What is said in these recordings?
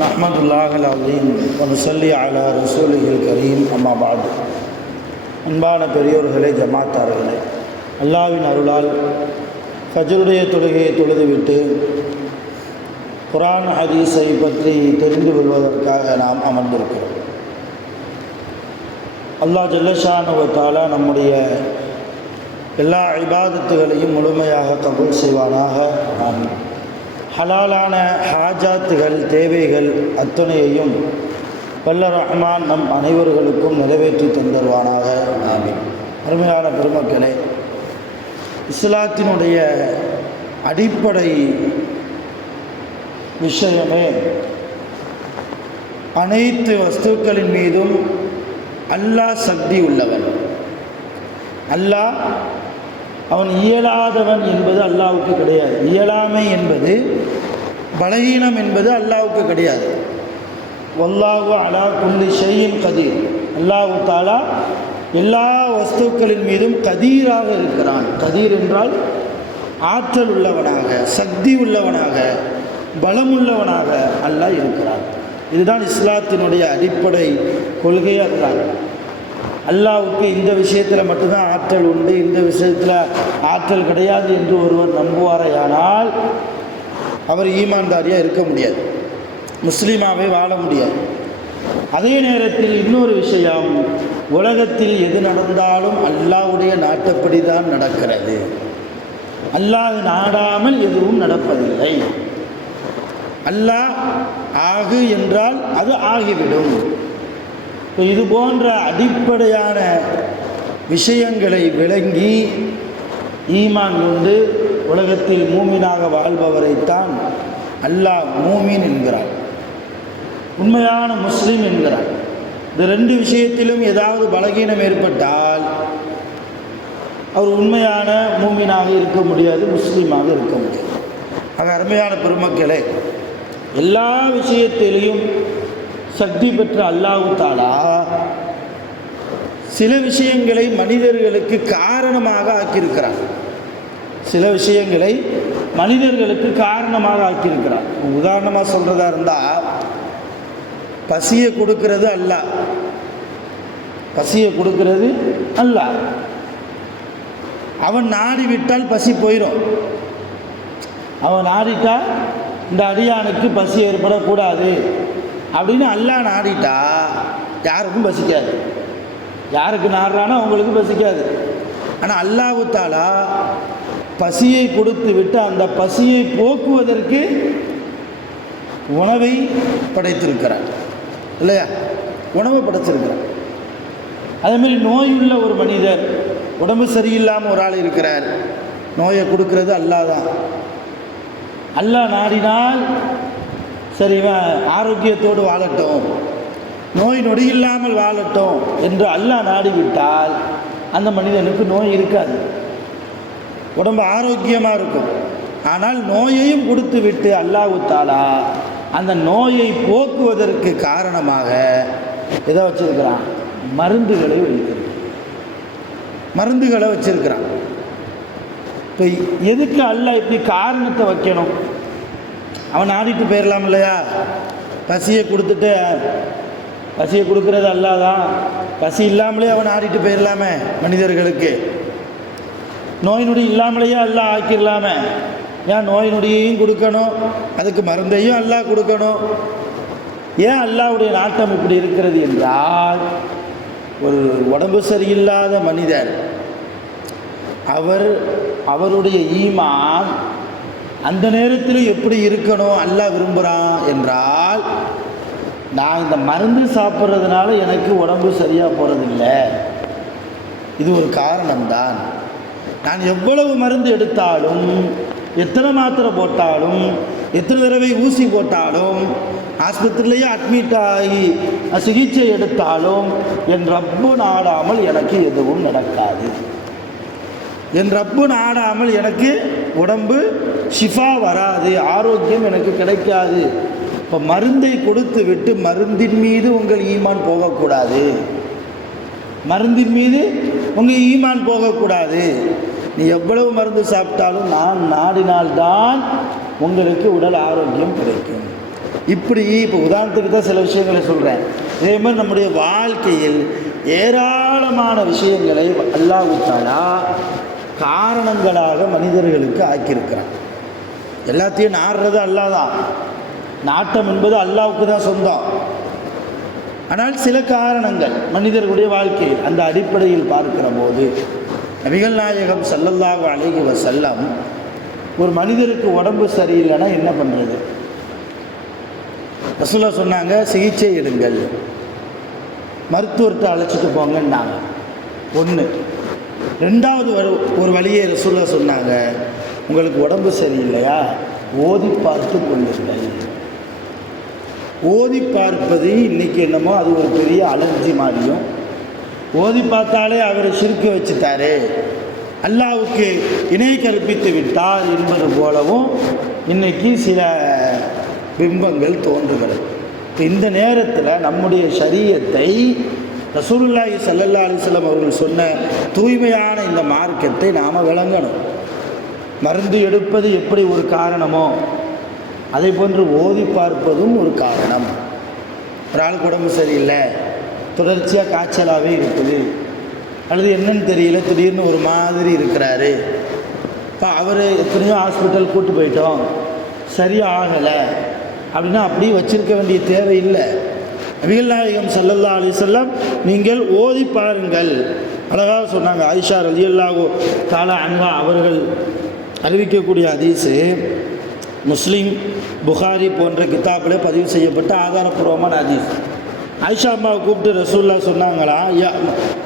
நஹ்மதுல்லாஹில் அலீம் வனுஸல்லி அலா ரசூலிஹில் கரீம் அம்மா பாத். அன்பான பெரியோர்களே, ஜமாத்தார்களே, அல்லாஹ்வின் அருளால் ஃபஜ்ருடைய தொழுகையை தொழுதுவிட்டு குர்ஆன் ஹதீஸை பற்றி தெரிந்து கொள்வதற்காக நாம் அமர்ந்திருக்கிறோம். அல்லாஹ் ஜல்லஷானஹு வ தஆலா நம்முடைய எல்லா இபாதத்துகளையும் முழுமையாக கபூல் செய்வானாக. ஆமீன். ஹலாலான ஹாஜாத்துகள், தேவைகள் அத்தனையையும் வல்ல ரஹ்மான் நம் அனைவர்களுக்கும் நிறைவேற்றி தந்தருவானாக. ஆமீன். அருமையான பெருமக்களே, இஸ்லாத்தினுடைய அடிப்படை விஷயமே அனைத்து வஸ்துக்களின் மீதும் அல்லாஹ் சக்தி உள்ளவன். அல்லாஹ் அவன் இயலாதவன் என்பது அல்லாஹ்வுக்கு கிடையாது. இயலாமை என்பது, பலகீனம் என்பது அல்லாஹ்வுக்கு கிடையாது. வல்லாஹு அலா குல்லி ஷைஇன் கதீர். அல்லாஹ் தஆலா எல்லா வஸ்துக்களின் மீதும் கதீராக இருக்கிறான். கதீர் என்றால் ஆற்றல் உள்ளவனாக, சக்தி உள்ளவனாக, பலமுள்ளவனாக அல்லாஹ் இருக்கிறான். இதுதான் இஸ்லாத்தினுடைய அடிப்படை கொள்கையாக இருக்கிறாங்க. அல்லாஹ்வுக்கு இந்த விஷயத்தில் மட்டும்தான் ஆற்றல் உண்டு, இந்த விஷயத்தில் ஆற்றல் கிடையாது என்று ஒருவர் நம்புவாரையானால் அவர் ஈமான்தாரியாக இருக்க முடியாது, முஸ்லீமாவே வாழ முடியாது. அதே நேரத்தில் இன்னொரு விஷயம், உலகத்தில் எது நடந்தாலும் அல்லாஹ்வுடைய நாட்டப்படி தான் நடக்கிறது. அல்லாஹ் நாடாமல் எதுவும் நடப்பதில்லை. அல்லாஹ் ஆகு என்றால் அது ஆகிவிடும். இது போன்ற அடிப்படையான விஷயங்களை விளங்கி ஈமான் கொண்டு உலகத்தில் மூமினாக வாழ்பவரைத்தான் அல்லாஹ் மூமின் என்கிறார், உண்மையான முஸ்லீம் என்கிறார். இந்த ரெண்டு விஷயத்திலும் ஏதாவது பலகீனம் ஏற்பட்டால் அவர் உண்மையான மூமினாக இருக்க முடியாது, முஸ்லீமாக இருக்க முடியாது. ஆக அருமையான பெருமக்களே, எல்லா விஷயத்திலையும் சக்தி பெற்ற அல்லாஹ் தஆலா சில விஷயங்களை மனிதர்களுக்கு காரணமாக ஆக்கியிருக்கிறார். சில விஷயங்களை மனிதர்களுக்கு காரணமாக ஆக்கியிருக்கிறார். உதாரணமாக சொல்கிறதா இருந்தால், பசியை கொடுக்கிறது அல்லாஹ், பசியை கொடுக்கிறது அல்லாஹ். அவன் நாடிவிட்டால் பசி போயிடும். அவன் நாடிட்டால் இந்த அடியானுக்கு பசி ஏற்படக்கூடாது அப்படின்னு அல்லாஹ் நாடிட்டா யாருக்கும் பசிக்காது. யாருக்கு நாடுறானோ அவங்களுக்கு பசிக்காது. ஆனால் அல்லாஹ் தஆலா பசியை கொடுத்து விட்டு அந்த பசியை போக்குவதற்கு உணவை படைத்திருக்கிறார் இல்லையா? உணவை படைச்சிருக்கிறார். அதேமாதிரி நோயுள்ள ஒரு மனிதர், உடம்பு சரியில்லாமல் ஒரு ஆள் இருக்கிறார், நோயை கொடுக்கறது அல்லாஹ் தான். அல்லாஹ் நாடினால் சரி இவன் ஆரோக்கியத்தோடு வாழட்டும், நோய் நொடி இல்லாமல் வாழட்டும் என்று அல்லாஹ் நாடிவிட்டால் அந்த மனிதனுக்கு நோய் இருக்காது, உடம்பு ஆரோக்கியமாக இருக்கும். ஆனால் நோயையும் கொடுத்து விட்டு அல்லாஹ் தஆலா அந்த நோயை போக்குவதற்கு காரணமாக எதை வச்சிருக்கிறான்? மருந்துகளை வைத்திருக்கிறான், மருந்துகளை வச்சிருக்கிறான். இப்போ எதுக்கு அல்லாஹ் இப்படி காரணத்தை வைக்கணும்? அவன் ஆடிட்டு போயிடலாம் இல்லையா? பசியை கொடுத்துட்டு, பசியை கொடுக்கறது அல்லாஹ் தான், பசி இல்லாமலே அவன் ஆடிட்டு போயிடலாமே. மனிதர்களுக்கு நோய் நொடி இல்லாமலேயே அல்லாஹ் ஆக்கிடலாமே. ஏன் நோய் நொடியையும் கொடுக்கணும், அதுக்கு மருந்தையும் அல்லாஹ் கொடுக்கணும்? ஏன் அல்லாஹ்வுடைய நாட்டம் இப்படி இருக்கிறது என்றால், ஒரு உடம்பு சரியில்லாத மனிதர் அவருடைய ஈமான் அந்த நேரத்தில் எப்படி இருக்கணும் அல்லாஹ் விரும்புகிறான் என்றால், நான் இந்த மருந்து சாப்பிட்றதுனால எனக்கு உடம்பு சரியாக போகிறதில்லை, இது ஒரு காரணம்தான். நான் எவ்வளவு மருந்து எடுத்தாலும், எத்தனை மாத்திரை போட்டாலும் எத்தனை தடவை ஊசி போட்டாலும், ஆஸ்பத்திரியிலேயே அட்மிட் ஆகி சிகிச்சை எடுத்தாலும் என் ரப்பு நாடாமல் எனக்கு எதுவும் நடக்காது. என் ரப்பு நாடாமல் எனக்கு உடம்பு ஷிஃபா வராது, ஆரோக்கியம் எனக்கு கிடைக்காது. இப்போ மருந்தை கொடுத்து விட்டு மருந்தின் மீது உங்கள் ஈமான் போகக்கூடாது. மருந்தின் மீது உங்கள் ஈமான் போகக்கூடாது. நீ எவ்வளவு மருந்து சாப்பிட்டாலும் நான் நாடினால்தான் உங்களுக்கு உடல் ஆரோக்கியம் கிடைக்கும். இப்படி இப்போ உதாரணத்துக்கு தான் சில விஷயங்களை சொல்கிறேன். இதே மாதிரி நம்முடைய வாழ்க்கையில் ஏராளமான விஷயங்களை அல்லாஹ் தஆலா காரணங்களாக மனிதர்களுக்கு ஆக்கியிருக்கிறான். எல்லாத்தையும் நாடுறது அல்லாஹ் தான். நாட்டம் என்பது அல்லாஹ்வுக்கு தான் சொந்தம். ஆனால் சில காரணங்கள் மனிதர்களுடைய வாழ்க்கையில், அந்த அடிப்படையில் பார்க்கிற போது நபிகள் நாயகம் ஸல்லல்லாஹு அலைஹி வஸல்லம் ஒரு மனிதருக்கு உடம்பு சரியில்லைன்னா என்ன பண்ணுறது? ரசூலுல்லாஹ் சொன்னாங்க, சிகிச்சை எடுங்கள், மருத்துவர்கிட்ட அழைச்சிட்டு போங்கன்னாங்க. ஒன்று. ரெண்டாவது ஒரு வழியை ரசூலுல்லாஹ் சொன்னாங்க, உங்களுக்கு உடம்பு சரியில்லையா ஓதி பார்த்து கொள்ளுங்கள். ஓதி பார்ப்பது இன்றைக்கி என்னமோ அது ஒரு பெரிய அலர்ஜி மாதிரியும், ஓதி பார்த்தாலே அவரை சிரிக்க வச்சுட்டாரு, அல்லாஹ்வுக்கு இணை கற்பித்து விட்டார் என்பது போலவும் இன்றைக்கி சில பிம்பங்கள் தோன்றுகிறது. இந்த நேரத்தில் நம்முடைய ஷரீஅத்தை, ரசூலுல்லாஹி ஸல்லல்லாஹு அலைஹி வஸல்லம் அவர்கள் சொன்ன தூய்மையான இந்த மார்க்கத்தை நாம் விளங்கணும். மருந்து எடுப்பது எப்படி ஒரு காரணமோ அதே போன்று ஓதி பார்ப்பதும் ஒரு காரணம். ஒரு ஆளுக்கு உடம்பு சரியில்லை, தொடர்ச்சியாக காய்ச்சலாகவே இருக்குது, அல்லது என்னன்னு தெரியல, திடீர்னு ஒரு மாதிரி இருக்கிறாரு. இப்போ அவர் எத்தனையோ ஹாஸ்பிட்டல் கூட்டு போயிட்டோம், சரியாகலை அப்படின்னா அப்படியே வச்சிருக்க வேண்டிய தேவை இல்லை. நபிகள் நாயகம் ஸல்லல்லாஹு அலைஹி வஸல்லம் நீங்கள் ஓதி பாருங்கள் அழகாக சொன்னாங்க. ஆயிஷா ரலியல்லாஹு தஆலா அன்ஹா அவர்கள் அறிவிக்கக்கூடிய ஹதீஸு முஸ்லீம், புகாரி போன்ற கிதாபில் பதிவு செய்யப்பட்ட ஆதாரப்பூர்வமான ஹதீஸ். ஆயிஷா அம்மாவை கூப்பிட்டு ரசூலுல்லாஹ் சொன்னாங்களா,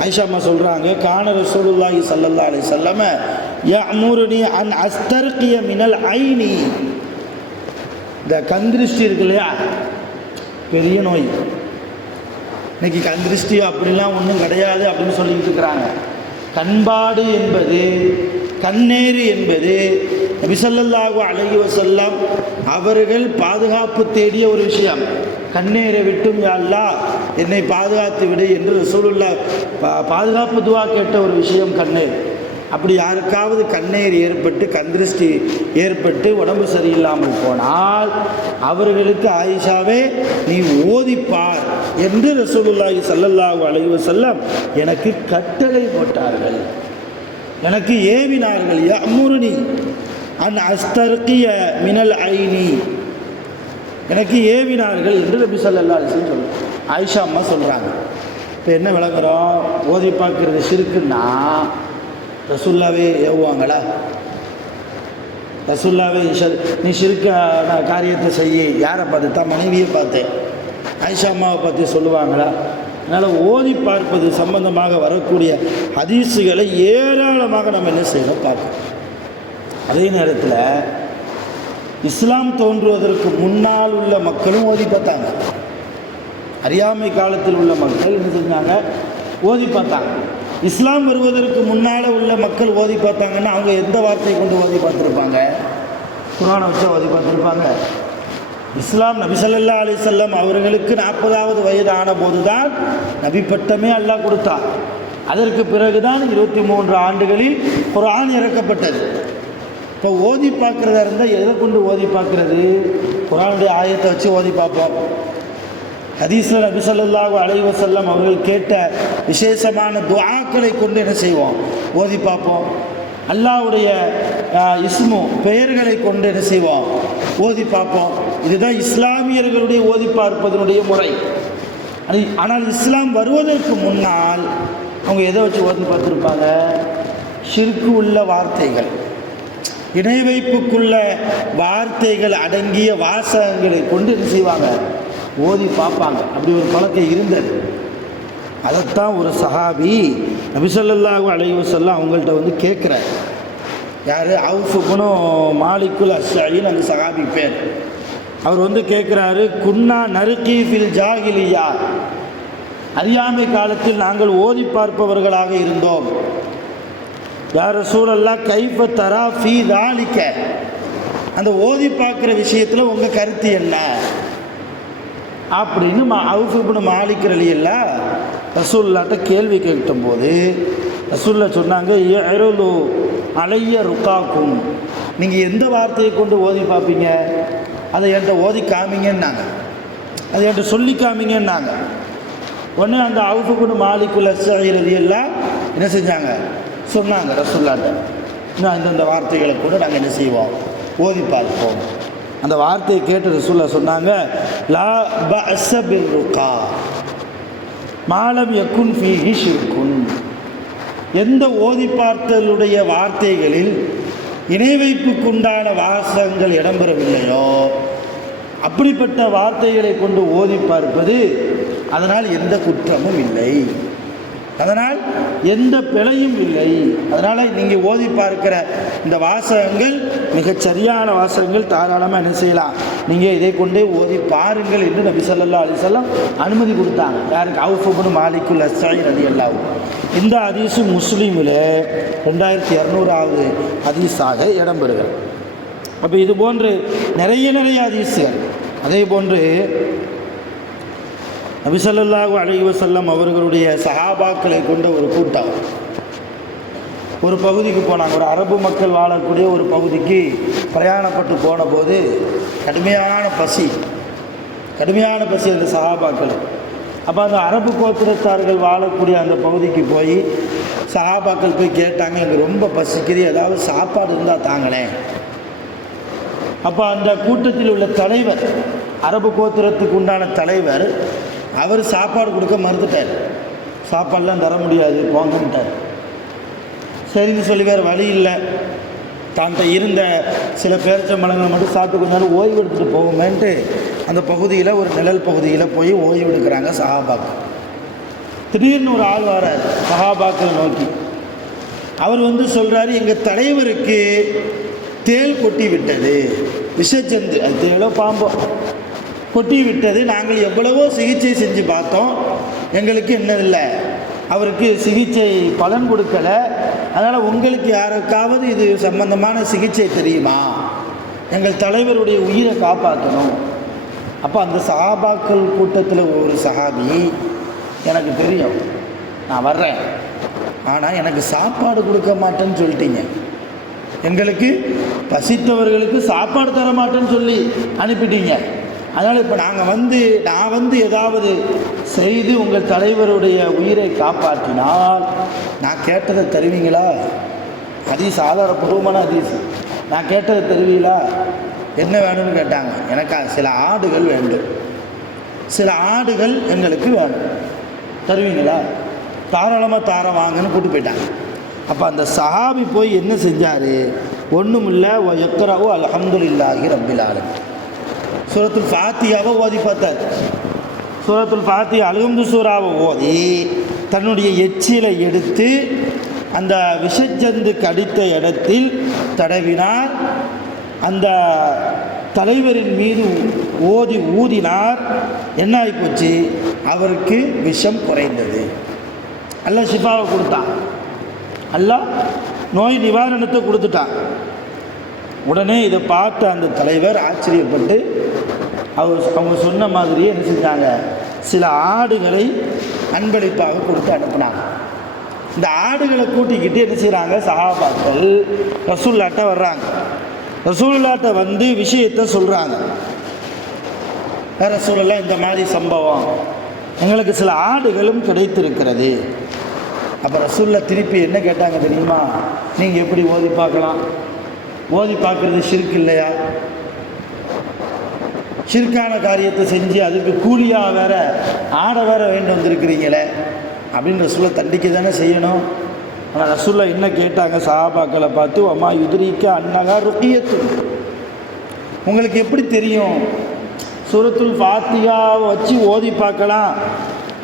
ஆயிஷா அம்மா சொல்கிறாங்க, கான ரசூலுல்லாஹி ஸல்லல்லாஹு அலைஹி வஸல்லம் யஅமுருனி அன் அஸ்தர்கிய மினல் ஐனி. இந்த கந்திருஷ்டி இருக்கு இல்லையா, பெரிய நோய். இன்னைக்கு கந்திருஷ்டி அப்படிலாம் ஒன்றும் கிடையாது அப்படின்னு சொல்லிக்கிட்டு இருக்கிறாங்க. கண்பாடு என்பது, கண்ணேறு என்பது நபி ஸல்லல்லாஹு அலைஹி வஸல்லம் அவர்கள் பாதுகாப்பு தேடிய ஒரு விஷயம். கண்ணேரை விட்டும் யா அல்லாஹ் என்னை பாதுகாத்து விடு என்று ரசூலுல்லாஹ் பாதுகாப்பு துவா கேட்ட ஒரு விஷயம் கண்ணேர். அப்படி யாருக்காவது கண்ணேர் ஏற்பட்டு கந்திருஷ்டி ஏற்பட்டு உடம்பு சரியில்லாமல் போனால் அவர்களுக்கு ஆயிஷாவே நீ ஓதிப்பார் என்று ரசூலுல்லாஹி ஸல்லல்லாஹு அலைஹி வஸல்லம் எனக்கு கட்டளை போட்டார்கள், எனக்கு ஏவினார்கள். யஅமுருனி அன் அஸ்தர்கிய மினல் ஐனி, எனக்கு ஏவினார்கள் என்று நபி ஸல்லல்லாஹு அலைஹி வஸல்லம் சொல்கிறாங்க. ஆயிஷா அம்மா சொல்கிறாங்க. இப்போ என்ன விளங்குறோம்? ஓதி பார்க்கறது ஷிர்க்குன்னா ரசூல்லாவே ஏவுவாங்களா? ரசூல்லாவே நீ ஷிர்க்கான காரியத்தை செய்ய யாரை பார்த்து? தான் மனைவியை பார்த்தேன், ஆயிஷா அம்மாவை பார்த்து சொல்லுவாங்களா? அதனால் ஓதி பார்ப்பது சம்பந்தமாக வரக்கூடிய ஹதீஸுகளை ஏராளமாக நம்ம என்ன செய்யணும் பார்க்கணும். அதே நேரத்தில் இஸ்லாம் தோன்றுவதற்கு முன்னால் உள்ள மக்களும் ஓதி பார்த்தாங்க. அறியாமை காலத்தில் உள்ள மக்கள் என்ன செஞ்சாங்க? ஓதி பார்த்தாங்க. இஸ்லாம் வருவதற்கு முன்னால் உள்ள மக்கள் ஓதி பார்த்தாங்கன்னா அவங்க எந்த வார்த்தையை கொண்டு ஓதி பார்த்துருப்பாங்க? குர்ஆனை வச்சு ஓதி பார்த்துருப்பாங்க. இஸ்லாம் நபி ஸல்லல்லாஹு அலைஹி வஸல்லம் அவர்களுக்கு 40வது வயது ஆன போது தான் நபி பட்டமே அல்லாஹ் கொடுத்தார். அதற்கு பிறகுதான் 23 ஆண்டுகளில் குர்ஆன் இறக்கப்பட்டது. இப்போ ஓதி பார்க்குறதா இருந்தால் எதை கொண்டு ஓதி பார்க்குறது? குர்ஆனுடைய ஆயத்தை வச்சு ஓதி பார்ப்போம். ஹதீஸில் நபி ஸல்லல்லாஹு அலைஹி வஸல்லம் அவர்கள் கேட்ட விசேஷமான துஆக்களை கொண்டு என்ன செய்வோம்? ஓதி பார்ப்போம். அல்லாஹ்வுடைய இஸ்மு பெயர்களை கொண்டு என்ன செய்வோம்? ஓதி பார்ப்போம். இதுதான் இஸ்லாமியர்களுடைய ஓதி பார்ப்பதனுடைய முறை. ஆனால் இஸ்லாம் வருவதற்கு முன்னால் அவங்க எதை வச்சு ஓதி பார்த்துருப்பாங்க? ஷிர்க்கு உள்ள வார்த்தைகள், இணை வைப்புக்குள்ள வார்த்தைகள் அடங்கிய வாசகங்களை கொண்டு என்ன செய்வாங்க? ஓதி பார்ப்பாங்க. அப்படி ஒரு பழக்கம் இருந்தது. அதைத்தான் ஒரு சஹாபி நபி ஸல்லல்லாஹு அலைஹி வஸல்லம் அவங்கள்ட்ட வந்து கேட்குறார். யார்? அவுஃப் இப்னு மாலிக்குல் அஷ்ஷாயின்னு அந்த சஹாபி பேர். அவர் வந்து கேட்குறாரு, குன்னா நறுக்கி ஃபில் ஜாஹிலியா, அறியாமை காலத்தில் நாங்கள் ஓதி பார்ப்பவர்களாக இருந்தோம். யா ரசூலல்லாஹ் கைஃப தரா ஃபீ தாலிக, அந்த ஓதி பார்க்குற விஷயத்தில் உங்கள் கருத்து என்ன அப்படின்னு அவுஃப் இப்னு மாலிக் ரலியல்லாஹ் ரசூலுல்லாஹ்ட்ட கேள்வி கேட்டபோது ரசூலுல்லாஹ் சொன்னாங்க, யஅருலு அலைய ருக்காக்கும், நீங்கள் எந்த வார்த்தையை கொண்டு ஓதி பார்ப்பீங்க, அதை என்கிட்ட ஓதி காமிங்கன்னாங்க, அதை என்கிட்ட சொல்லி காமிங்கன்னாங்க. உடனே அந்த அவுஃப் இப்னு மாலிக்குல் அஷ்ஷாயி ரலியல்லாஹ் என்ன செஞ்சாங்க, சொன்னாங்க ரசூலுல்லாஹ்ட்ட, இன்னும் இந்தந்த வார்த்தைகளை கூட நாங்கள் என்ன செய்வோம், ஓதி பார்ப்போம். அந்த வார்த்தையை கேட்டு ரசூலுல்லாஹ் சொன்னாங்க, லா பஅஸ பிர்ருகா மாலம் யக்குன் ஃபீஹி ஷிர்குன், எந்த ஓதி பார்த்தலுடைய வார்த்தைகளில் இணை வைப்புக்குண்டான வாசகங்கள் இடம்பெறவில்லையோ அப்படிப்பட்ட வார்த்தைகளை கொண்டு ஓதி பார்ப்பது அதனால் எந்த குற்றமும் இல்லை, அதனால் எந்த பிழையும் இல்லை. அதனால் நீங்கள் ஓதி பார்க்கிற இந்த வாசகங்கள் மிகச் சரியான வாசகங்கள், தாராளமாக என்ன செய்யலாம், நீங்கள் இதை கொண்டே ஓதி பாருங்கள் என்று நபி ஸல்லல்லாஹு அலைஹி வஸல்லம் அனுமதி கொடுத்தாங்க. யாருக்கு? அவுஃப் இப்னு மாலிக்குல் அஷ்ஷாயி ரலியல்லாஹு. இந்த ஹதீஸு முஸ்லீமில் 2200வது ஹதீஸாக இடம்பெறுகிறது. அப்போ இது போன்று நிறைய ஹதீஸுகள். அதே போன்று நபி ஸல்லல்லாஹு அலைஹி வஸல்லம் அவர்களுடைய சஹாபாக்களை கொண்ட ஒரு கூட்டம் ஒரு பகுதிக்கு போனாங்க. ஒரு அரபு மக்கள் வாழக்கூடிய ஒரு பகுதிக்கு பிரயாணப்பட்டு போன போது கடுமையான பசி அந்த சஹாபாக்கள். அப்போ அந்த அரபு கோத்திரத்தார்கள் வாழக்கூடிய அந்த பகுதிக்கு போய் சஹாபாக்கள் போய் கேட்டாங்க, எனக்கு ரொம்ப பசிக்குது, ஏதாவது சாப்பாடு இருந்தால் தாங்களேன். அப்போ அந்த கூட்டத்தில் உள்ள தலைவர், அரபு கோத்திரத்துக்கு உண்டான தலைவர், அவர் சாப்பாடு கொடுக்க மறுத்துட்டார். சாப்பாடெலாம் தர முடியாது போங்கன்ட்டார். சரின்னு சொல்லி வேறு வழி இல்லை, தான்கிட்ட இருந்த சில பேரிச்சம்பழங்களை மட்டும் சாப்பிட்டு கொஞ்ச நேரம் ஓய்வு எடுத்துகிட்டு போவோமேன்ட்டு அந்த பகுதியில் ஒரு நிழல் பகுதியில் போய் ஓய்வு எடுக்கிறாங்க சஹாபாக்கள். திடீர்னு ஒரு ஆள் வரார் சஹாபாக்களை நோக்கி. அவர் வந்து சொல்கிறாரு, எங்கள் தலைவருக்கு தேள் கொட்டி விட்டது, விஷச்சந்து, அது தேளோ பாம்போ கொட்டி விட்டது, நாங்கள் எவ்வளவோ சிகிச்சை செஞ்சு பார்த்தோம், எங்களுக்கு என்னதில்லை, அவருக்கு சிகிச்சை பலன் கொடுக்கலை, அதனால் உங்களுக்கு யாருக்காவது இது சம்பந்தமான சிகிச்சை தெரியுமா, எங்கள் தலைவருடைய உயிரை காப்பாற்றணும். அப்போ அந்த சஹாபாக்கள் கூட்டத்தில் ஒரு சஹாபி, எனக்கு தெரியும், நான் வர்றேன், ஆனால் எனக்கு சாப்பாடு கொடுக்க மாட்டேன்னு சொல்லிட்டீங்க, எங்களுக்கு பசித்தவர்களுக்கு சாப்பாடு தர மாட்டேன்னு சொல்லி அனுப்பிட்டீங்க, அதனால் இப்போ நான் வந்து ஏதாவது செய்து உங்கள் தலைவருடைய உயிரை காப்பாற்றினால் நான் கேட்டதை தருவீங்களா? ஹதீஸ் ஆதாரப்பூர்வமான ஹதீஸ். நான் கேட்டதை தருவீங்களா? என்ன வேணும்னு கேட்டாங்க. எனக்கு சில ஆடுகள் வேண்டும், சில ஆடுகள் எங்களுக்கு வேணும், தருவீங்களா? தாராளமாக தாரம் வாங்கன்னு கூட்டு போயிட்டாங்க. அப்போ அந்த சஹாபி போய் என்ன செஞ்சார்? ஒன்றும் இல்லை, யக்ரவு அல்ஹம்துலில்லாஹி ரப்பில் ஆலமீன், சூரத்துல் ஃபாத்தியாவை ஓதி பார்த்தார். சூரத்துல் ஃபாத்தியா அல்ஹம்து சூராவை ஓதி தன்னுடைய எச்சிலை எடுத்து அந்த விஷச்சந்து கடித்த இடத்தில் தடவினார். அந்த தலைவரின் மீது ஊதினார். என்ன ஆகிப்போச்சு? அவருக்கு விஷம் குறைந்தது. அல்லாஹ் ஷிஃபாவை கொடுத்தான், அல்லாஹ் நோய் நிவாரணத்தை கொடுத்துட்டான். உடனே இதை பார்த்த அந்த தலைவர் ஆச்சரியப்பட்டு அவங்க சொன்ன மாதிரியே என்ன செஞ்சாங்க, சில ஆடுகளை அன்பளிப்பாக கொடுத்து அனுப்புனாங்க. இந்த ஆடுகளை கூட்டிக்கிட்டு என்ன செய்கிறாங்க, சஹாபாக்கள் ரசூலுல்லாஹ்ட்ட வர்றாங்க. ரசூலுல்லாஹ்ட்ட வந்து விஷயத்தை சொல்கிறாங்க. ரசூலுல்லாஹ், இந்த மாதிரி சம்பவம், எங்களுக்கு சில ஆடுகளும் கிடைத்திருக்கிறது. அப்போ ரசூலுல்லாஹ் திருப்பி என்ன கேட்டாங்க தெரியுமா? நீங்கள் எப்படி ஓதி பார்க்கலாம்? ஓதி பார்க்குறது ஷிர்க் இல்லையா? ஷிர்கான காரியத்தை செஞ்சு அதுக்கு கூலியாக வேற ஆடை வேற வேண்டும் வந்திருக்கிறீங்களே அப்படின்னு ரசூலுல்லாஹ் தண்டிக்க தானே செய்யணும். ஆனால் ரசூலுல்லாஹ் என்ன கேட்டாங்க சஹாபாக்களை பார்த்து, அம்மா யுத்ரிக்க அன்னகா ருக்கியத்து, உங்களுக்கு எப்படி தெரியும் சூரத்துல் ஃபாத்தியாவை வச்சு ஓதி பார்க்கலாம்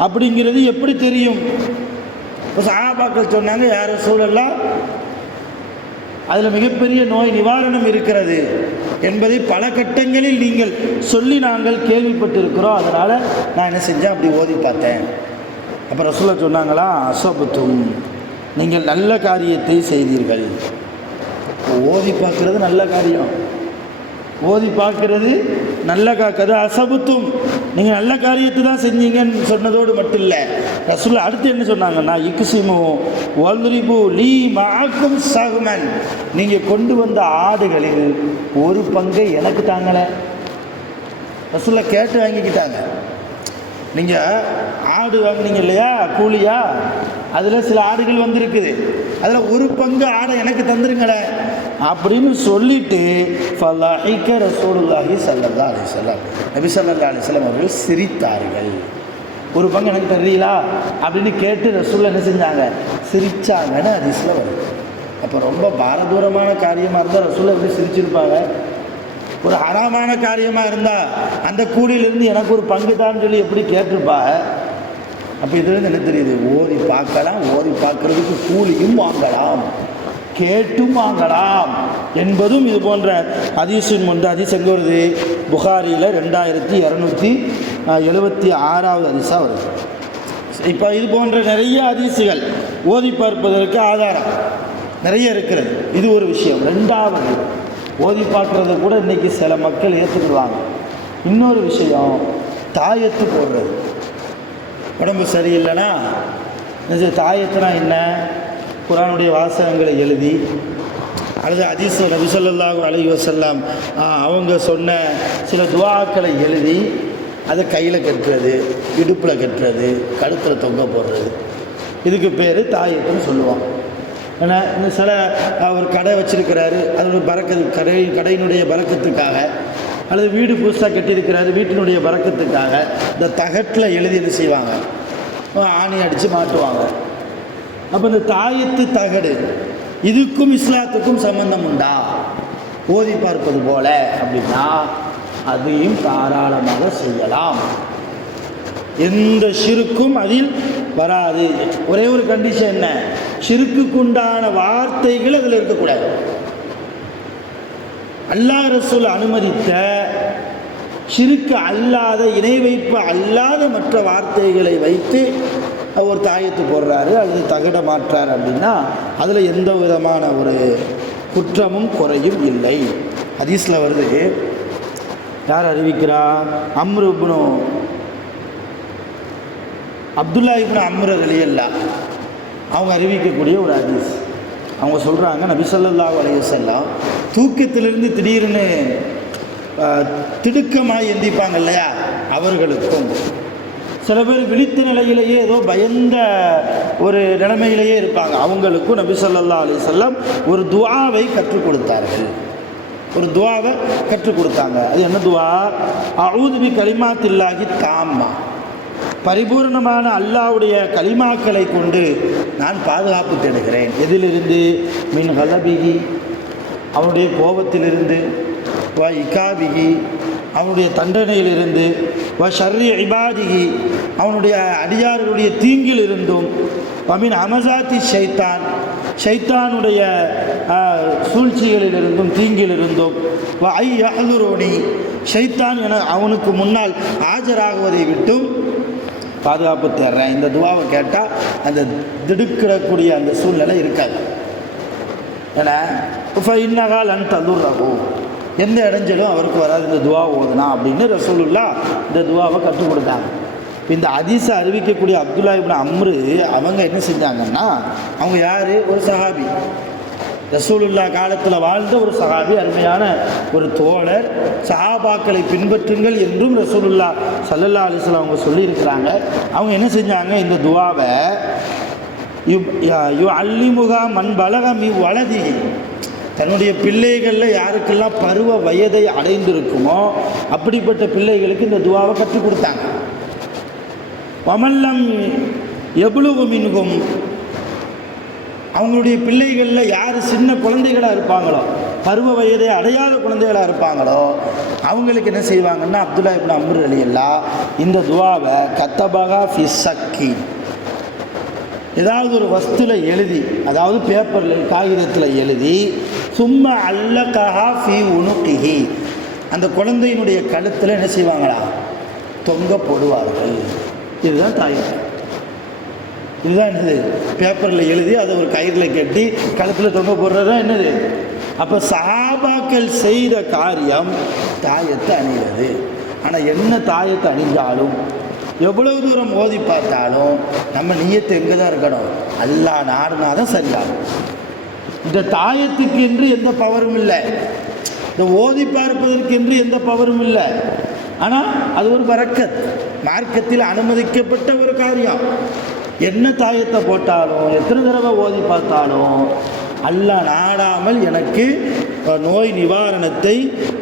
அப்படிங்கிறது எப்படி தெரியும்? இப்போ சஹாபாக்கள் சொன்னாங்க, யா ரசூலல்லாஹ் அதில் மிகப்பெரிய நோய் நிவாரணம் இருக்கிறது என்பதை பல கட்டங்களில் நீங்கள் சொல்லி நாங்கள் கேள்விப்பட்டிருக்கிறோம். அதனால் நான் என்ன செஞ்சேன், அப்படி ஓதி பார்த்தேன். அப்புறம் ரசூலுல்லாஹ் சொன்னாங்களா, அஸபத்தும், நீங்கள் நல்ல காரியத்தை செய்தீர்கள். ஓதி பார்க்கறது நல்ல காரியம், ஓதி பார்க்கறது நல்ல காக்கிறது. அஸபத்தும், நீங்கள் நல்ல காரியத்தை தான் செஞ்சீங்கன்னு சொன்னதோடு மட்டும் இல்லை, ரசூலுல்லாஹ் அடுத்து என்ன சொன்னாங்கன்னா, இக்ஸிமு வல்ரிபு லீ மஅக்கும் சஹ்மன், நீங்கள் கொண்டு வந்த ஆடுகளில் ஒரு பங்கை எனக்கு தாங்களே. ரசூலுல்லாஹ் கேட்டு வாங்கிக்கிட்டாங்க. நீங்கள் ஆடு வாங்கினீங்க இல்லையா, கூலியா, அதில் சில ஆடுகள் வந்திருக்குது, அதில் ஒரு பங்கு ஆடை எனக்கு தந்துருங்களே அப்படின்னு சொல்லிட்டு ஃபலஹிக ரசூலுல்லாஹி ஸல்லல்லாஹு அலைஹி வஸல்லம், நபி ஸல்லல்லாஹு அலைஹி வஸல்லம் அவர்கள் சிரித்தார்கள். ஒரு பங்கு எனக்கு தர்றீங்களா அப்படின்னு கேட்டு ரசூலுல்லாஹ் என்ன செஞ்சாங்க, சிரித்தாங்கன்னு ஹதீஸ்ல வருது. அப்போ ரொம்ப பாரதூரமான காரியமாக இருந்தால் ரசூலுல்லாஹ் எப்படி சிரிச்சிருப்பாங்க? ஒரு ஹராமான காரியமாக இருந்தால் அந்த கூலியிலிருந்து எனக்கு ஒரு பங்கு தான் சொல்லி எப்படி கேட்டிருப்பா? அப்போ இதுலேருந்து என்ன தெரியுது, ஓதி பார்க்கலாம், ஓதி பார்க்கறதுக்கு கூலியும் வாங்கலாம், கேட்டும் வாங்கலாம் என்பதும் இது போன்ற ஹதீஸின் முன்பு. ஹதீஸ் எங்கே வருது? புகாரியில் 2276வது ஹதீஸாக வருது. இப்போ இது போன்ற நிறைய ஹதீஸுகள் ஓதி பார்ப்பதற்கு ஆதாரம் நிறைய இருக்கிறது. இது ஒரு விஷயம். ரெண்டாவது, ஓதி பார்க்குறத கூட இன்றைக்கி சில மக்கள் ஏற்றுக்குவாங்க. இன்னொரு விஷயம், தாயத்து போடுறது. உடம்பு சரியில்லைன்னா தாயத்துனா என்ன? குர்ஆனுடைய வாசகங்களை எழுதி அல்லது ஹதீஸ் நபி ஸல்லல்லாஹு அலைஹி வஸல்லம் அவங்க சொன்ன சில துஆக்களை எழுதி அதை கையில் கட்டுறது, இடுப்பில் கட்டுறது, கழுத்தில் தொங்க போடுறது, இதுக்கு பேர் தாயத்துன்னு சொல்லுவோம். ஏன்னா இந்த சில ஒரு கடை வச்சுருக்கிறாரு, அதோட கடையினுடைய பறக்கத்துக்காக, அல்லது வீடு புதுசாக கட்டியிருக்கிறாரு, வீட்டினுடைய பறக்கத்துக்காக இந்த தகட்டில் எழுதி என்ன செய்வாங்க, ஆணி அடித்து மாட்டுவாங்க. அப்போ இந்த தாயத்து தகடு இதுக்கும் இஸ்லாத்துக்கும் சம்பந்தம் உண்டா? ஓதி பார்ப்பது போல அப்படின்னா அதையும் தாராளமாக செய்யலாம். எந்த ஷிருக்கும் அதில் வராது. ஒரே ஒரு கண்டிஷன் என்ன, ஷிருக்குக்குண்டான வார்த்தைகள் அதில் இருக்கக்கூடாது. அல்லாஹ் ரசூல் அனுமதித்த ஷிருக்கு அல்லாத, இணை வைப்பு அல்லாத மற்ற வார்த்தைகளை வைத்து ஒரு தாயத்து போடுறாரு அல்லது தகட மாற்றார் அப்படின்னா அதில் எந்த விதமான ஒரு குற்றமும் குறையும் இல்லை. ஹதீஸில் வருது, யார் அறிவிக்கிறா? அப்துல்லா இப்னு அம்ர் ரலியல்லாஹு அவங்க அறிவிக்கக்கூடிய ஒரு ஹதீஸ். அவங்க சொல்கிறாங்க, நபி ஸல்லல்லாஹு அலைஹி வஸல்லம் தூக்கத்திலிருந்து திடீர்னு திடுக்கமாக எந்திப்பாங்க இல்லையா, அவர்களுக்கும் சில பேர் விழித்த நிலையிலேயே ஏதோ பயந்த ஒரு நிலைமையிலேயே இருப்பாங்க, அவங்களுக்கும் நபி ஸல்லல்லாஹு அலைஹி வஸல்லம் ஒரு துஆவை கற்றுக் கொடுத்தார்கள். ஒரு துஆவை கற்றுக் கொடுத்தாங்க. அது என்ன துஆ? அஊது பி கலிமாத்தில்லாஹி தாம்மா, பரிபூர்ணமான அல்லாஹ்வுடைய கலிமாக்களை கொண்டு நான் பாதுகாப்பு தேடுகிறேன். எதிலிருந்து? மின் கலபிகி, அவனுடைய கோபத்திலிருந்து, வ இகாபிகி, அவனுடைய தண்டனையிலிருந்து, வ ஷர்ரி இபாதிகி, அவனுடைய அடியார்களுடைய தீங்கிலிருந்தும், வமின் அமசாத்தி ஷைத்தான், ஷைத்தானுடைய சூழ்ச்சிகளிலிருந்தும் தீங்கிலிருந்தும், வ ஐ யஹ்லுரோனி, ஷைத்தான் என அவனுக்கு முன்னால் ஆஜராகுவதை விட்டும் பாதுகாப்பு தேடுறேன். இந்த துவாவை கேட்டால் அந்த திடுக்கிடக்கூடிய அந்த சூழ்நிலை இருக்காது. ஏன்னா இப்போ இன்னகால் அன் தல்லுர்ரகு, எந்த இடைஞ்சலும் அவருக்கு வராது இந்த துவா ஓதுனா அப்படின்னு ரசூலுல்லாஹ் இந்த துவாவை கற்றுக் கொடுத்தாங்க. இந்த ஹதீஸை அறிவிக்கக்கூடிய அப்துல்லா இப்னு அம்ரு அவங்க என்ன செஞ்சாங்கன்னா, அவங்க யார்? ஒரு சஹாபி, ரசூலுல்லாஹ் காலத்தில் வாழ்ந்த ஒரு சஹாபி, அருமையான ஒரு தோழர். சஹாபாக்களை பின்பற்றுங்கள் என்றும் ரசூலுல்லாஹ் ஸல்லல்லாஹு அலைஹி வஸல்லம் அவங்க சொல்லியிருக்கிறாங்க. அவங்க என்ன செஞ்சாங்க, இந்த துவாவை அல்லிமுகா மண் பலகமி வலதி, தன்னுடைய பிள்ளைகளில் யாருக்கெல்லாம் பருவ வயதை அடைந்திருக்குமோ அப்படிப்பட்ட பிள்ளைகளுக்கு இந்த துவாவை கற்றுக் கொடுத்தாங்க. வமல்லம் எவ்வளவு மின்கும், அவங்களுடைய பிள்ளைகளில் யார் சின்ன குழந்தைகளாக இருப்பாங்களோ, பருவ வயதை அடையாத குழந்தைகளாக இருப்பாங்களோ அவங்களுக்கு என்ன செய்வாங்கன்னா, அப்துல்லா இப்னு அம்ர் ரலியல்லாஹு இந்த துவாவை கத்தபகா ஃபி ஸக்கி, ஏதாவது ஒரு வஸ்துல எழுதி, அதாவது பேப்பரில் காகிதத்தில் எழுதி சும்ம அல்லகஹா ஃபீ உனுகிஹி, அந்த குழந்தையினுடைய கழுத்தில் என்ன செய்வாங்களா, தொங்க போடுவார்கள். இதுதான் தாயத்து. இதுதான் என்னது, பேப்பரில் எழுதி அதை ஒரு கயிறில் கட்டி கழுத்தில் தொங்க போடுறது தான் என்னது. அப்போ சஹாபாக்கள் செய்த காரியம் தாயத்தை அணிகிறது. ஆனால் என்ன தாயத்தை அணிஞ்சாலும் எவ்வளவு தூரம் ஓதி பார்த்தாலும் நம்ம நியத்து எங்கே தான் இருக்கணும், அல்லாஹ் நாடுனா தான் சரியாகும். இந்த தாயத்துக்கு என்று எந்த பவரும் இல்லை, இந்த ஓதி பார்ப்பதற்கு என்று எந்த பவரும் இல்லை. ஆனால் அது ஒரு பரக்கத், மார்க்கத்தில் அனுமதிக்கப்பட்ட ஒரு காரியம். என்ன தாயத்தை போட்டாலும் எத்தனை தடவை ஓதி பார்த்தாலும் அல்லாஹ் நாடாமல் எனக்கு நோய் நிவாரணத்தை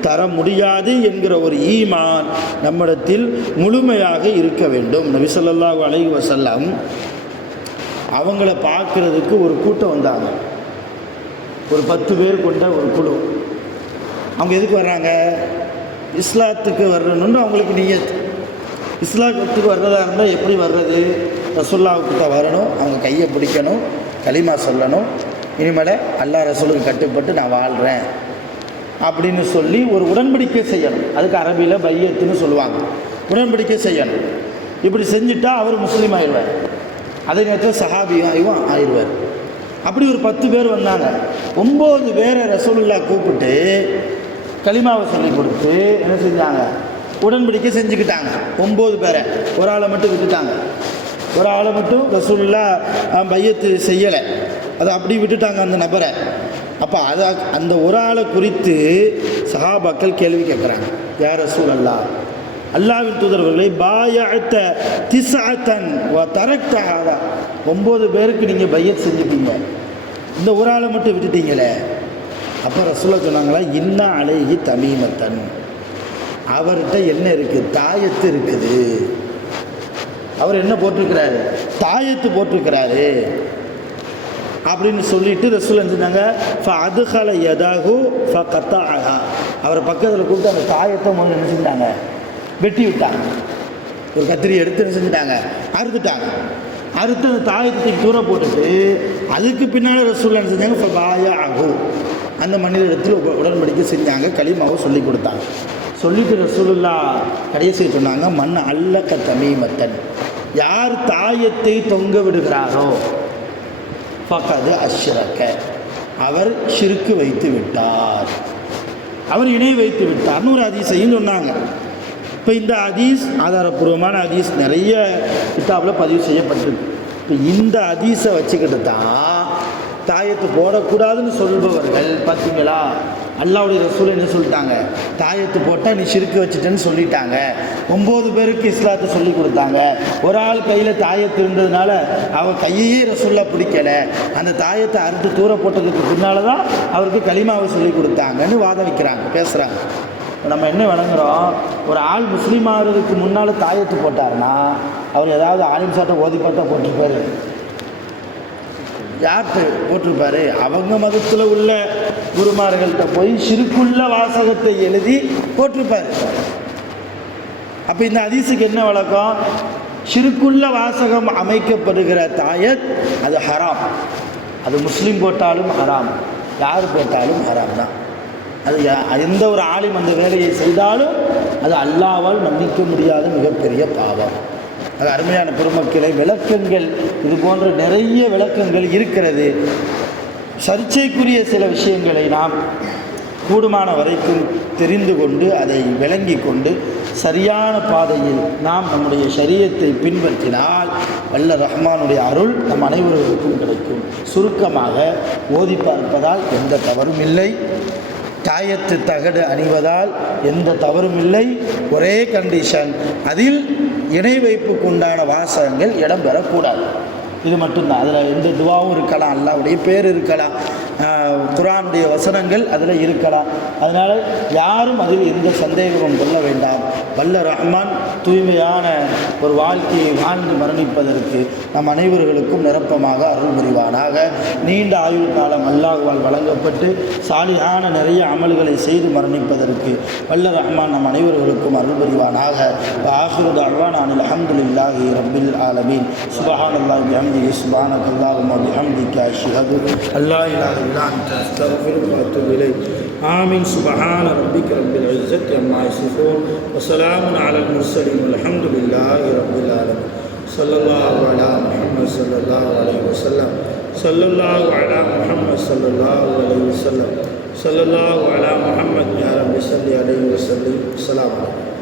தர முடியாது என்கிற ஒரு ஈமான் நம்மிடத்தில் முழுமையாக இருக்க வேண்டும். நபி ஸல்லல்லாஹு அலைஹி வஸல்லம் அவங்கள பார்க்குறதுக்கு ஒரு கூட்டம் வந்தாங்க, ஒரு 10 பேர் கொண்ட ஒரு குழு. அவங்க எதுக்கு வர்றாங்க, இஸ்லாத்துக்கு வர்றணுன்னு அவங்களுக்கு நியத். இஸ்லாத்துக்கு வர்றதா இருந்தால் எப்படி வர்றது, ரசூலுல்லாஹ்வுக்கு தான் வரணும், அவங்க கையை பிடிக்கணும், கலிமா சொல்லணும், இனிமேல் அல்லாஹ் ரசூலுக்கு கட்டுப்பட்டு நான் வாழ்கிறேன் அப்படின்னு சொல்லி ஒரு உடன்படிக்கை செய்யணும். அதுக்கு அரபியில் பையத்துன்னு சொல்லுவாங்க. உடன்படிக்கை செய்யணும். இப்படி செஞ்சுட்டா அவர் முஸ்லீம் ஆயிடுவார், அதே நேரத்தில் சஹாபியும் ஆயிடுவார். அப்படி ஒரு 10 பேர் வந்தாங்க. 9 பேரை ரசூலுல்லாஹ் கூப்பிட்டு கலிமாவை சொல்லி கொடுத்து என்ன செஞ்சாங்க, உடன்படிக்கை செஞ்சுக்கிட்டாங்க. 9 பேரை, ஒரு ஆளை மட்டும் விட்டுட்டாங்க. ஒரு ஆளை மட்டும் ரசூலுல்லாஹ் பையத்து செய்யலை, அதை அப்படி விட்டுட்டாங்க அந்த நபரை. அப்போ அதை அந்த ஒரு ஆளை குறித்து சஹாபாக்கள் கேள்வி கேட்குறாங்க, யா ரசூலல்லாஹ், அல்லாஹ்வின் தூதர்களை பாயஅத திஸ்அத்தன் வ தரக்த ஹாதா, 9 பேருக்கு நீங்கள் பையத் செஞ்சுட்டீங்க, இந்த ஒரு ஆளை மட்டும் விட்டுட்டீங்களே. அப்போ ரசூலுல்லாஹ் சொன்னாங்களா, இன்னா அலைஹி தமீமத்தன், அவர்கிட்ட என்ன இருக்குது, தாயத்து இருக்குது. அவர் என்ன போட்டிருக்கிறாரு, தாயத்து போட்டிருக்கிறாரு அப்படின்னு சொல்லிட்டு ரசூல் என்ன செஞ்சாங்க, ஃபஅத்கல யதஹு ஃபகத்தஅஹா, அவரை பக்கத்தில் கூப்பிட்டு அந்த தாயத்தை முதல்ல என்ன செஞ்சாங்க, வெட்டி விட்டாங்க. ஒரு கத்திரி எடுத்து என்ன செஞ்சுட்டாங்க, அறுத்துட்டாங்க. அறுத்து அந்த தாயத்தை தூர போட்டுட்டு அதுக்கு பின்னால் ரசூல் என்ன செஞ்சாங்க, ஃபபாயஅஹு, அந்த மனிதரிடத்தில் உடன்படிக்கை செஞ்சாங்க, கலிமாவை சொல்லி கொடுத்தாங்க. சொல்லிட்டு ரசூலுல்லாஹ் கடைசியை சொன்னாங்க, மன் அல்லக தமீமத்தன், யார் தாயத்தை தொங்க விடுகிறாரோ ஃபகது அஷ்ரக, அவர் ஷிர்க்கு வைத்து விட்டார், அவர் இணை வைத்து விட்டார்னு ஒரு ஹதீஸையும் சொன்னாங்க. இப்போ இந்த ஹதீஸ் ஆதாரப்பூர்வமான ஹதீஸ் நிறைய கிதாபில் பதிவு செய்யப்பட்டிருக்கு. இப்போ இந்த ஹதீஸை வச்சுக்கிட்டு தான் தாயத்து போடக்கூடாதுன்னு சொல்பவர்கள் பார்த்தீங்களா, அல்லாஹ்வுடைய ரசூல் என்ன சொல்லிட்டாங்க, தாயத்து போட்டால் நீ ஷிர்க்கு வச்சுட்டேன்னு சொல்லிட்டாங்க. 9 பேருக்கு இஸ்லாத்தை சொல்லி கொடுத்தாங்க. ஒரு ஆள் கையில் தாயத்து இருந்ததுனால அவர் கையையே ரசூலுல்லாஹ் பிடிக்கலை, அந்த தாயத்தை அறுத்து தூர போட்டதுக்கு பின்னால் தான் அவருக்கு கலிமாவை சொல்லி கொடுத்தாங்கன்னு வாதம் வைக்கிறாங்க, பேசுகிறாங்க. நம்ம என்ன வணங்குறோம், ஒரு ஆள் முஸ்லீம் ஆகிறதுக்கு முன்னால் தாயத்து போட்டாருன்னா அவர் ஏதாவது ஆலிம் சாட்டை ஓதி பார்த்தா போட்டிருப்பாரு, யார்கிட்ட போட்டிருப்பாரு, அவங்க மதத்தில் உள்ள குருமார்கள்ட்ட போய் ஷிர்க்குள்ள வாசகத்தை எழுதி போட்டிருப்பார். அப்போ இந்த ஹதீஸுக்கு என்ன வழக்கம், ஷிர்க்குள்ள வாசகம் அமைக்கப்படுகிற தாயத் அது ஹராம், அது முஸ்லீம் போட்டாலும் ஹராம், யார் போட்டாலும் ஹராம் தான். அது எந்த ஒரு ஆலிம் அந்த வேலையை செய்தாலும் அது அல்லாஹ்வால் மன்னிக்க முடியாத மிகப்பெரிய பாவம். அது அருமையான பெருமக்களை விளக்கங்கள், இது போன்ற நிறைய விளக்கங்கள் இருக்கிறது. சர்ச்சைக்குரிய சில விஷயங்களை நாம் கூடுமான வரைக்கும் தெரிந்து கொண்டு அதை விளங்கி கொண்டு சரியான பாதையில் நாம் நம்முடைய ஷரியத்தை பின்பற்றினால் வல்ல ரஹ்மானுடைய அருள் நம் அனைவருக்கும் கிடைக்கும். சுருக்கமாக ஓதி பார்ப்பதால் எந்த தவறும் இல்லை, தாயத்து தகடு அணிவதால் எந்த தவறும் இல்லை. ஒரே கண்டிஷன், அதில் இணை வைப்புக்கு உண்டான வாசகங்கள் இடம்பெறக்கூடாது. இது மட்டும்தான். அதில் எந்த துவாவும் இருக்கலாம், அல்லாஹ்வுடைய பேர் இருக்கலாம், குர்ஆனுடைய வசனங்கள் அதில் இருக்கலாம். அதனால் யாரும் அதில் எந்த சந்தேகமும் கொள்ள வேண்டாம். வல்ல ரஹ்மான் தூய்மையான ஒரு வாழ்க்கையை வாழ்ந்து மரணிப்பதற்கு நம் அனைவர்களுக்கும் நிரப்பமாக அருள் புரிவானாக. நீண்ட ஆயுள் காலம் அல்லாஹ்வால் வழங்கப்பட்டு சாலிஹான நிறைய அமல்களை செய்து மரணிப்பதற்கு வல்ல ரஹ்மான் நம் அனைவர்களுக்கும் அருள் புரிவானாக. ஆஹிரு தஅவானா அல்ஹம்துலில்லாஹி ரப்பில் ஆலமீன். சுப்ஹானல்லாஹி பிஹம்திஹி சுப்ஹானக்கல்லாஹும்ம பிஹம்திக அஷ்ஹது அல்லா இலாஹா இல்லா அன்த அஸ்தக்ஃபிருக வ அத்தூபு இலைக். ஆமீன். சுப்ஹான ரப்பிக ரப்பில் இஸ்ஸத்தி அம்மா யசிஃபூன் வ ஸலாமுன் அலல் முர்ஸலீன் வல்ஹம்துலில்லாஹி ரப்பில் ஆலமீன். ஸல்லல்லாஹு அலா முஹம்மத் ஸல்லல்லாஹு அலைஹி வஸல்லம். ஸல்லல்லாஹு அலா முஹம்மத் ஸல்லல்லாஹு அலைஹி வஸல்லம். ஸல்லல்லாஹு அலா முஹம்மத் யா ரப்பி ஸல்லி அலைஹி வஸல்லம். அஸ்ஸலாமு அலைக்கும்.